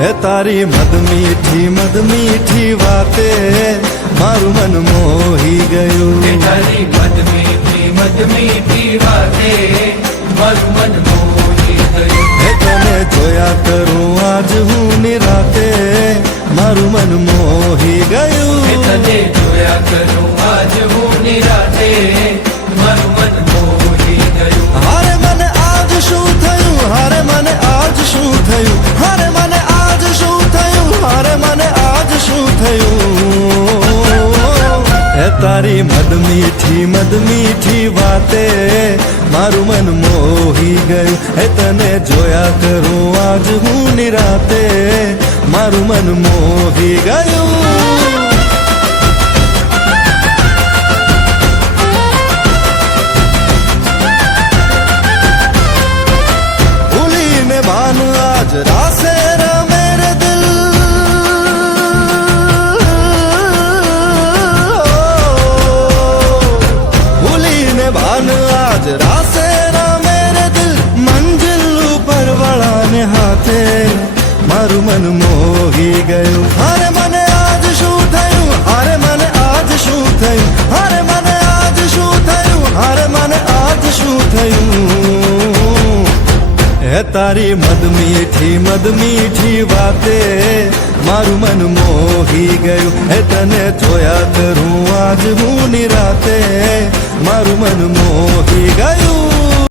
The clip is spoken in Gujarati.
હે તારી મદ મીઠી વાતે મારું મન મોહી ગયું. તારી મદ મીઠી વાતે મારું મન મોહી ગયું. હે તને જોયા કરું આજ હું નિરાતે મારું મન મોહી ગયું. તને જોયા કરું આજ હું નિરાતે મારું મન મોહી ગયું. હારે મને આજ શું થયું, હારે મને આજ શું થયું, હારે મને આજ શું થયું, હારે મને આજ શું થયું. હે તારી મદ મીઠી વાતે મારું મન મોહી ગયું. હે તને જોયા કરું આજ હું નિરાતે મારું મન મોહી ગયું. आज रासे रमे रे दिल, भूली ने भान आज रासे रमे रे दिल. मंजिल ऊपर वाला ने हाथे मारू मन मोही गયું. हारे મને આજ શું થયું, હારે મને આજ શું થયું, હારે મને આજ શું થયું, હારે મને આજ શું થયું. હે તારી મદ મીઠી વાતે મારું મન મોહી ગયું. હે તને જોયા કરું આજ હું નિરાતે મારું મન મોહી ગયું.